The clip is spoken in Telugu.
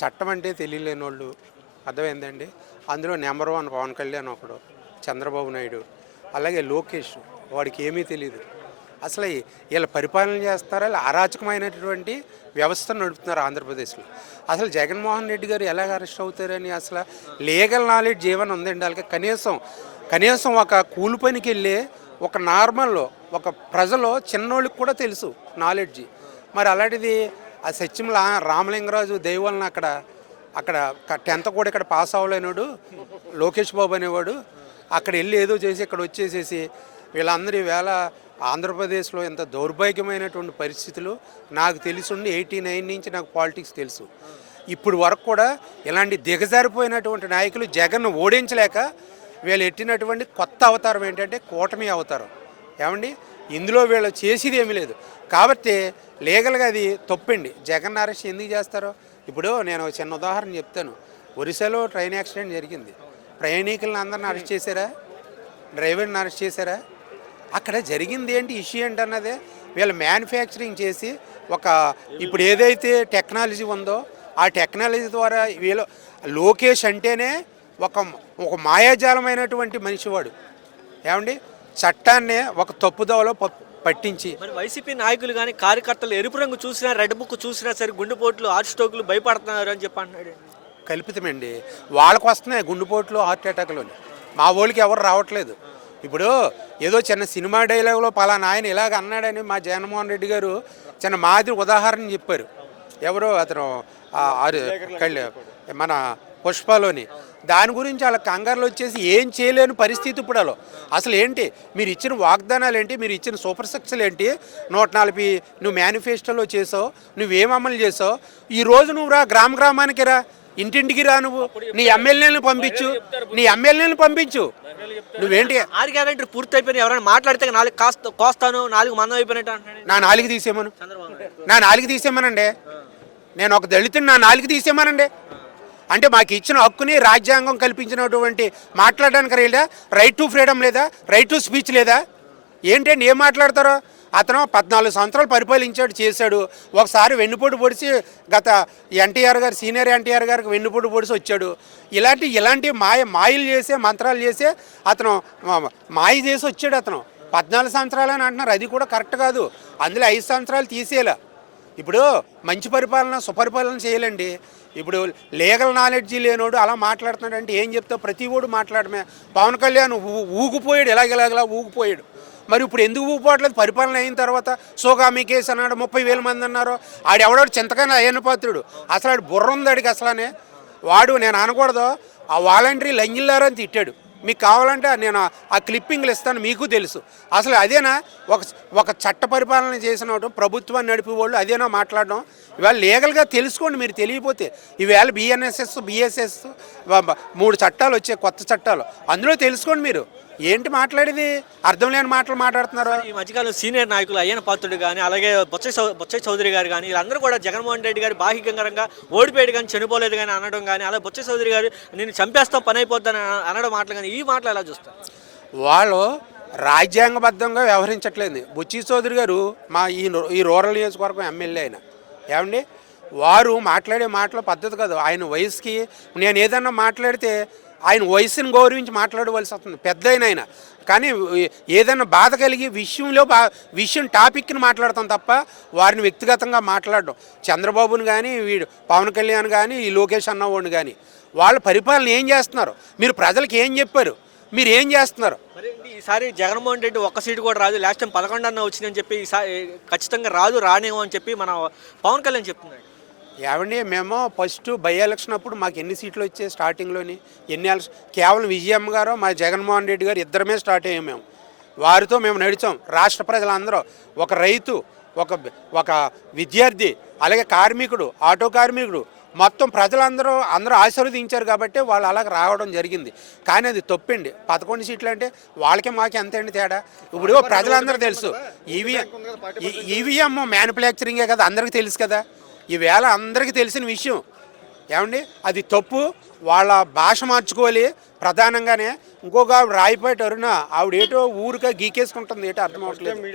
చట్టం అంటే తెలియలేని వాళ్ళు, అర్థమైందండి. అందులో నెంబర్ 1 పవన్ కళ్యాణ్ ఒకడు, చంద్రబాబు నాయుడు, అలాగే లోకేష్, వాడికి ఏమీ తెలియదు. అసలు వీళ్ళు పరిపాలన చేస్తారా, అరాచకమైనటువంటి వ్యవస్థను నడుపుతున్నారు ఆంధ్రప్రదేశ్లో. అసలు జగన్మోహన్ రెడ్డి గారు ఎలాగ అరెస్ట్ అవుతారని అసలు లీగల్ నాలెడ్జ్ ఏమైనా ఉందండి వాళ్ళకి? కనీసం ఒక కూలి పనికి వెళ్ళి ఒక నార్మల్ ఒక ప్రజలు చిన్నోళ్ళకి కూడా తెలుసు నాలెడ్జి. మరి అలాంటిది ఆ సత్యం రామలింగరాజు దయవలన అక్కడ 10th కూడా ఇక్కడ పాస్ అవ్వలేనాడు లోకేష్ బాబు అనేవాడు, అక్కడ వెళ్ళి ఏదో చేసి ఇక్కడ వచ్చేసేసి వీళ్ళందరూ ఈవేళ ఆంధ్రప్రదేశ్లో ఎంత దౌర్భాగ్యమైనటువంటి పరిస్థితులు నాకు తెలుసుండి 89 నుంచి నాకు పాలిటిక్స్ తెలుసు. ఇప్పుడు వరకు కూడా ఇలాంటి దిగజారిపోయినటువంటి నాయకులు జగన్ను ఓడించలేక వీళ్ళు ఎట్టినటువంటి కొత్త అవతారం ఏంటంటే కూటమి అవతారం. ఏమండి, ఇందులో వీళ్ళు చేసేది ఏమీ లేదు. కాబట్టి లీగల్గా అది తప్పండి. జగన్ అరెస్ట్ ఎందుకు చేస్తారో ఇప్పుడు నేను చిన్న ఉదాహరణ చెప్తాను. ఒరిస్సాలో ట్రైన్ యాక్సిడెంట్ జరిగింది. ప్రయాణికులను అందరిని అరెస్ట్ చేశారా? డ్రైవర్ని అరెస్ట్ చేశారా? అక్కడ జరిగింది ఏంటి, ఇష్యూ ఏంటన్నదే వీళ్ళు మ్యానుఫ్యాక్చరింగ్ చేసి ఇప్పుడు ఏదైతే టెక్నాలజీ ఉందో ఆ టెక్నాలజీ ద్వారా వీళ్ళు లోకేష్ అంటేనే ఒక మాయాజాలమైనటువంటి మనిషివాడు. ఏమండి, చట్టాన్ని ఒక తప్పుదోవలో పట్టించి మరి వైసీపీ నాయకులు కానీ కార్యకర్తలు ఎరుపు రంగు చూసినా రెడ్ బుక్ చూసినా సరే గుండెపోట్లు హార్ట్ స్ట్రోక్లు భయపడుతున్నారు అని చెప్పి అంటున్నాడు. కల్పితమండి. వాళ్ళకు వస్తున్నాయి గుండెపోట్లు, హార్ట్ అటాక్లు. మా వాళ్ళకి ఎవరు రావట్లేదు. ఇప్పుడు ఏదో చిన్న సినిమా డైలాగులో పలానా ఆయన ఇలాగ అన్నాడని మా జగన్మోహన్ రెడ్డి గారు చిన్న మాదిరి ఉదాహరణ చెప్పారు. ఎవరో అతను మన పుష్పలోని దాని గురించి వాళ్ళ కంగారులో వచ్చేసి ఏం చేయలేని పరిస్థితి ఇప్పుడు వాళ్ళు. అసలు ఏంటి మీరు ఇచ్చిన వాగ్దానాలు ఏంటి, మీరు ఇచ్చిన సూపర్ సిక్స్లు ఏంటి, 140 నువ్వు మేనిఫెస్టోలో చేసావు, నువ్వేం అమలు చేసావు? ఈరోజు నువ్వు రా, గ్రామానికి రా, ఇంటింటికి రా, నువ్వు నీ ఎమ్మెల్యేలను పంపించు. నువ్వేంటి 6 గ్యారెంటీ పూర్తి అయిపోయినా ఎవరైనా మాట్లాడితే 4 కోస్తాను 4 మందం అయిపోయినట్టు అంటున్నాడు. నా 4 తీసేయమనండి. నేను ఒక దళితుని, నా 4 తీసేయమనండి. అంటే మాకు ఇచ్చిన హక్కుని రాజ్యాంగం కల్పించినటువంటి మాట్లాడడానికి లేదా? రైట్ టు ఫ్రీడమ్ లేదా? రైట్ టు స్పీచ్ లేదా? ఏంటండి ఏం మాట్లాడతారో? అతను 14 సంవత్సరాలు పరిపాలించాడు, చేశాడు. ఒకసారి వెన్నుపోటు పొడిచి గత ఎన్టీఆర్ గారు, సీనియర్ ఎన్టీఆర్ గారికి వెన్నుపోటు పొడిచి వచ్చాడు. ఇలాంటి మాయలు చేసే, మంత్రాలు చేసే అతను మాయ చేసి వచ్చాడు. అతను 14 సంవత్సరాలని అంటున్నారు, అది కూడా కరెక్ట్ కాదు. అందులో 5 సంవత్సరాలు తీసేలా. ఇప్పుడు మంచి పరిపాలన, సుపరిపాలన చేయాలండి. ఇప్పుడు లీగల్ నాలెడ్జీ లేనోడు అలా మాట్లాడుతున్నాడు అంటే ఏం చెప్తావు? ప్రతి ఓడు మాట్లాడమే. పవన్ కళ్యాణ్ ఊగిపోయాడు, ఎలాగెలాగలా ఊగిపోయాడు. మరి ఇప్పుడు ఎందుకు ఊగిపోవట్లేదు? పరిపాలన అయిన తర్వాత సోగామి కేసు అన్నాడు, 30,000 మంది అన్నారు. ఆడెవడాడు చింతకాని అయ్యన్న పాత్రుడు. అసలు ఆడు బుర్ర ఉంది ఆడికి అసలనే. వాడు నేను అనకూడదు, ఆ వాలంటరీ లంగిల్లారని తిట్టాడు. మీకు కావాలంటే నేను ఆ క్లిప్పింగ్లు ఇస్తాను, మీకు తెలుసు. అసలు అదేనా ఒక చట్ట పరిపాలన చేసిన ప్రభుత్వాన్ని నడిపే వాళ్ళు అదేనా మాట్లాడడం? ఇవాళ లీగల్గా తెలుసుకోండి. మీరు తెలియకపోతే ఈవేళ BNSS, BSS 3 చట్టాలు వచ్చాయి, కొత్త చట్టాలు. అందులో తెలుసుకోండి. మీరు ఏంటి మాట్లాడేది? అర్థం లేని మాటలు మాట్లాడుతున్నారు. ఈ మధ్యకాలం సీనియర్ నాయకులు అయ్యన్న పాత్రుడు కానీ, అలాగే బొత్స చౌదరి గారు కానీ, వీళ్ళందరూ కూడా జగన్మోహన్ రెడ్డి గారు బాహికంగా ఓడిపోయాడు కానీ చనిపోలేదు కానీ అనడం కానీ, అలాగే బొత్స చౌదరి గారు నేను చంపేస్తాం పని అయిపోద్దని అనడం మాటలు కానీ, ఈ మాటలు ఎలా చూస్తారు? వాళ్ళు రాజ్యాంగబద్ధంగా వ్యవహరించట్లేదు. బొత్స చౌదరి గారు మా ఈ రూరల్ నియోజకవర్గం ఎమ్మెల్యే అయినా, ఏమండి, వారు మాట్లాడే మాటలు పద్ధతి కాదు. ఆయన వయసుకి నేను ఏదన్నా మాట్లాడితే ఆయన వయసుని గౌరవించి మాట్లాడవలసి వస్తుంది, పెద్ద ఆయన. కానీ ఏదైనా బాధ కలిగి విషయం టాపిక్ని మాట్లాడతాం తప్ప వారిని వ్యక్తిగతంగా మాట్లాడడం. చంద్రబాబుని కానీ, పవన్ కళ్యాణ్ కానీ, ఈ లోకేష్ అన్నవాడిని కానీ వాళ్ళ పరిపాలన ఏం చేస్తున్నారు? మీరు ప్రజలకు ఏం చెప్పారు? మీరు ఏం చేస్తున్నారు? ఈసారి జగన్మోహన్ రెడ్డి ఒక్క సీటు కూడా రాదు, లాస్ట్ టైం 11 అన్న వచ్చిందని చెప్పి ఈసారి ఖచ్చితంగా రానేమో అని చెప్పి మన పవన్ కళ్యాణ్ చెప్తున్నాడు. ఏమండి, మేము ఫస్ట్ బై ఎలక్షన్ అప్పుడు మాకు ఎన్ని సీట్లు వచ్చాయి? స్టార్టింగ్లోని కేవలం విజయమ్మ గారు, మా జగన్మోహన్ రెడ్డి గారు ఇద్దరమే స్టార్ట్ అయ్యాం. మేము వారితో మేము నడిచాం. రాష్ట్ర ప్రజలందరూ, ఒక రైతు, ఒక విద్యార్థి, అలాగే కార్మికుడు, ఆటో కార్మికుడు, మొత్తం ప్రజలందరూ ఆశీర్వదించారు కాబట్టి వాళ్ళు అలాగ రావడం జరిగింది. కానీ అది తప్పండి. 11 సీట్లు అంటే వాళ్ళకి మాకు ఎంత అండి తేడా? ఇప్పుడు ప్రజలందరూ తెలుసు, ఈవీఎం మ్యానుఫ్యాక్చరింగే కదా, అందరికీ తెలుసు కదా. ఈవేళ అందరికీ తెలిసిన విషయం. ఏమండి, అది తప్పు. వాళ్ళ భాష మార్చుకోవాలి ప్రధానంగానే. ఇంకొక రాయిపేట అరుణ, ఆవిడ ఏటో ఊరికే గీకేసుకుంటుంది, ఏటో అర్థం అవ్వట్లేదు.